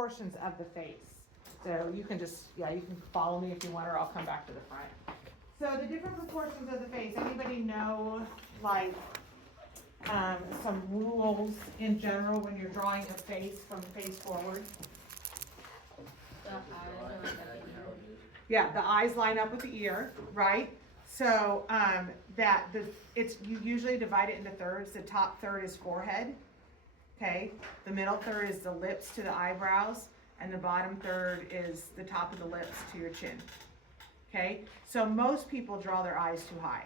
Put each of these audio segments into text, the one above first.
proportions of the face. So you can just, yeah, you can follow me if you want, or I'll come back to the front. So the different proportions of the face, anybody know, like, some rules in general when you're drawing a face from face forward? The eyes are like at the ear. Yeah, the eyes line up with the ear, right? So, you usually divide it into thirds. The top third is forehead, okay? The middle third is the lips to the eyebrows, and the bottom third is the top of the lips to your chin, okay? So most people draw their eyes too high.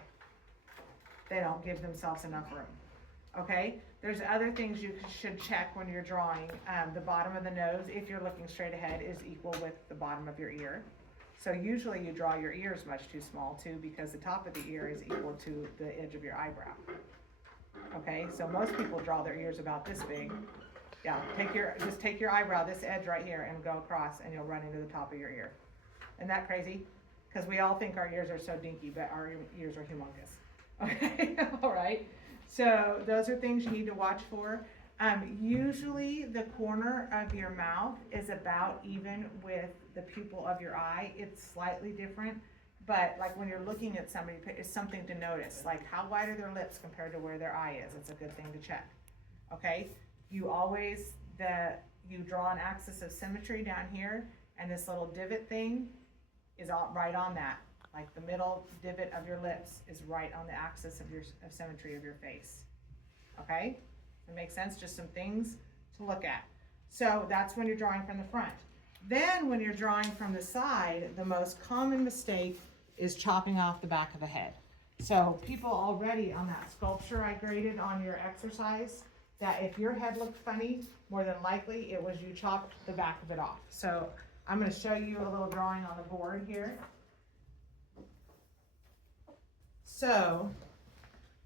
They don't give themselves enough room, okay? There's other things you should check when you're drawing. The bottom of the nose, if you're looking straight ahead, is equal with the bottom of your ear. So usually you draw your ears much too small too, because the top of the ear is equal to the edge of your eyebrow. Okay, so most people draw their ears about this big. Yeah, just take your eyebrow, this edge right here, and go across, and you'll run into the top of your ear. Isn't that crazy? Because we all think our ears are so dinky, but our ears are humongous. Okay, all right. So those are things you need to watch for. Usually the corner of your mouth is about even with the pupil of your eye. It's slightly different, but like when you're looking at somebody, it's something to notice. Like how wide are their lips compared to where their eye is? It's a good thing to check. Okay, you draw an axis of symmetry down here, and this little divot thing is right on that. Like the middle divot of your lips is right on the axis of symmetry of your face. Okay? That makes sense? Just some things to look at. So that's when you're drawing from the front. Then when you're drawing from the side, the most common mistake is chopping off the back of the head. So people already on that sculpture I graded on your exercise, that if your head looked funny, more than likely it was you chopped the back of it off. So I'm going to show you a little drawing on the board here. So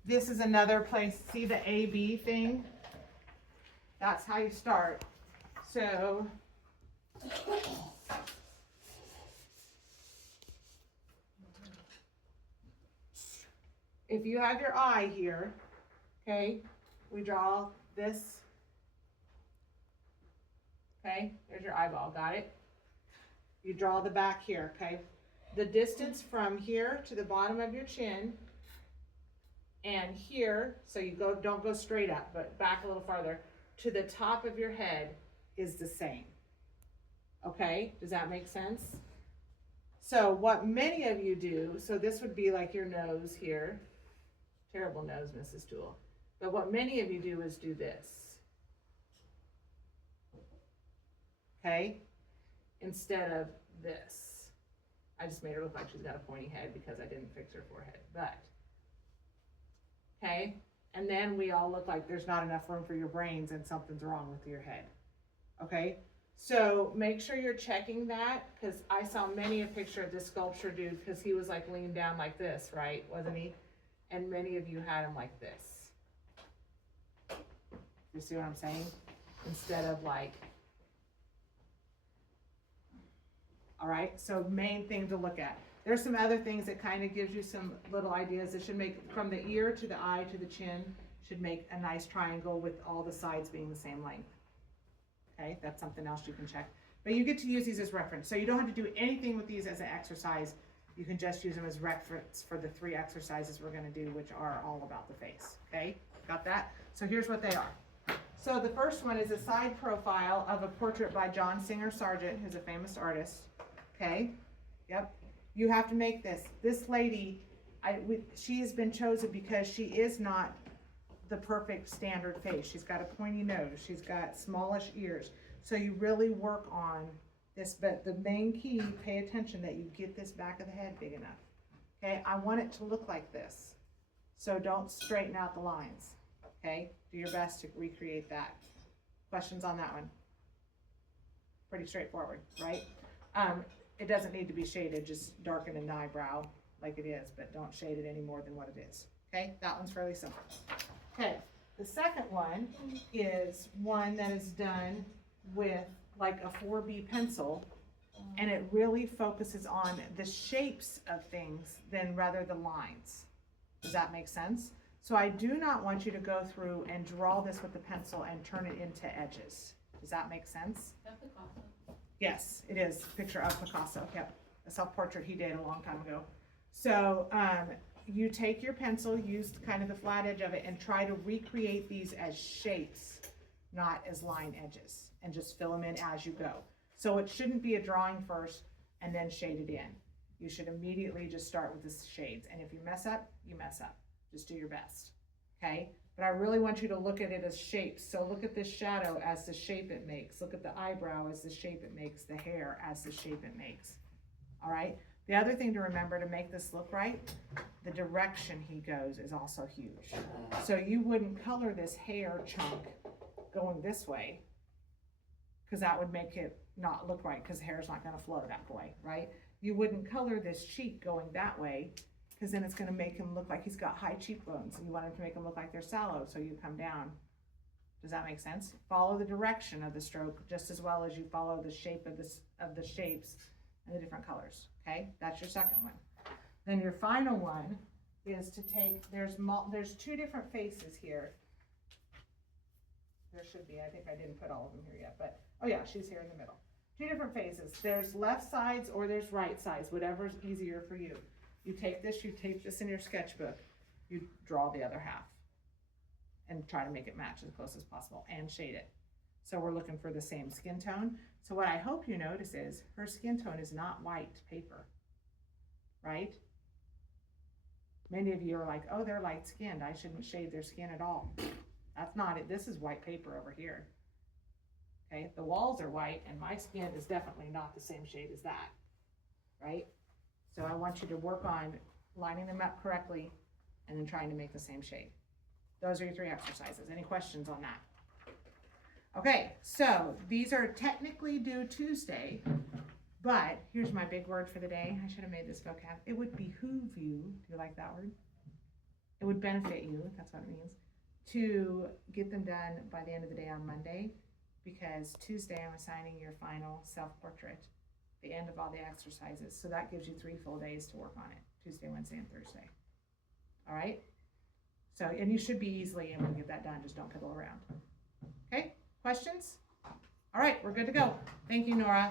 this is another place, see the AB thing? That's how you start. So if you have your eye here, okay, we draw this. Okay, there's your eyeball, got it? You draw the back here, okay? The distance from here to the bottom of your chin and here, so you don't go straight up, but back a little farther, to the top of your head is the same. Okay, does that make sense? So what many of you do, so this would be like your nose here. Terrible nose, Mrs. Toole. But what many of you do is do this. Okay, instead of this. I just made her look like she's got a pointy head because I didn't fix her forehead, but, okay? And then we all look like there's not enough room for your brains and something's wrong with your head, okay? So make sure you're checking that, because I saw many a picture of this sculpture dude, because he was like leaned down like this, right, wasn't he? And many of you had him like this. You see what I'm saying? Instead of like, all right, so main thing to look at. There's some other things that kind of gives you some little ideas. It should make, from the ear to the eye to the chin, should make a nice triangle with all the sides being the same length. Okay, that's something else you can check. But you get to use these as reference. So you don't have to do anything with these as an exercise. You can just use them as reference for the 3 exercises we're gonna do, which are all about the face, okay? Got that? So here's what they are. So the first one is a side profile of a portrait by John Singer Sargent, who's a famous artist. Okay, yep. You have to make this. This lady, she has been chosen because she is not the perfect standard face. She's got a pointy nose. She's got smallish ears. So you really work on this, but the main key, pay attention that you get this back of the head big enough. Okay, I want it to look like this. So don't straighten out the lines. Okay, do your best to recreate that. Questions on that one? Pretty straightforward, right? It doesn't need to be shaded, just darken an eyebrow like it is, but don't shade it any more than what it is. Okay, that one's fairly simple. Okay, the second one is one that is done with like a 4B pencil, and it really focuses on the shapes of things than rather the lines. Does that make sense? So I do not want you to go through and draw this with the pencil and turn it into edges. Does that make sense? That's Picasso. Yes, it is a picture of Picasso, yep, a self-portrait he did a long time ago. So, you take your pencil, use kind of the flat edge of it, and try to recreate these as shapes, not as line edges, and just fill them in as you go. So it shouldn't be a drawing first and then shade it in. You should immediately just start with the shades, and if you mess up, you mess up. Just do your best, okay? But I really want you to look at it as shapes. So look at this shadow as the shape it makes. Look at the eyebrow as the shape it makes, the hair as the shape it makes, all right? The other thing to remember to make this look right, the direction he goes is also huge. So you wouldn't color this hair chunk going this way, because that would make it not look right, because hair is not gonna flow that way, right? You wouldn't color this cheek going that way, because then it's gonna make him look like he's got high cheekbones, and you want him to make them look like they're sallow, so you come down. Does that make sense? Follow the direction of the stroke just as well as you follow the shape of the shapes and the different colors, okay? That's your second one. Then your final one is to take, there's two different faces here. There should be, I think I didn't put all of them here yet, but, oh yeah, she's here in the middle. Two different faces. There's left sides or there's right sides, whatever's easier for you. You take this, you tape this in your sketchbook, you draw the other half and try to make it match as close as possible and shade it. So we're looking for the same skin tone. So what I hope you notice is her skin tone is not white paper, right? Many of you are like, oh, they're light skinned, I shouldn't shade their skin at all. That's not it. This is white paper over here. Okay, the walls are white and my skin is definitely not the same shade as that, right? So I want you to work on lining them up correctly and then trying to make the same shade. Those are your 3 exercises. Any questions on that? Okay, so these are technically due Tuesday, but here's my big word for the day. I should have made this vocab. It would behoove you, do you like that word? It would benefit you, that's what it means, to get them done by the end of the day on Monday, because Tuesday I'm assigning your final self-portrait, the end of all the exercises. So that gives you 3 full days to work on it, Tuesday, Wednesday, and Thursday. All right? So, and you should be easily able to get that done, just don't piddle around. Okay, questions? All right, we're good to go. Thank you, Nora.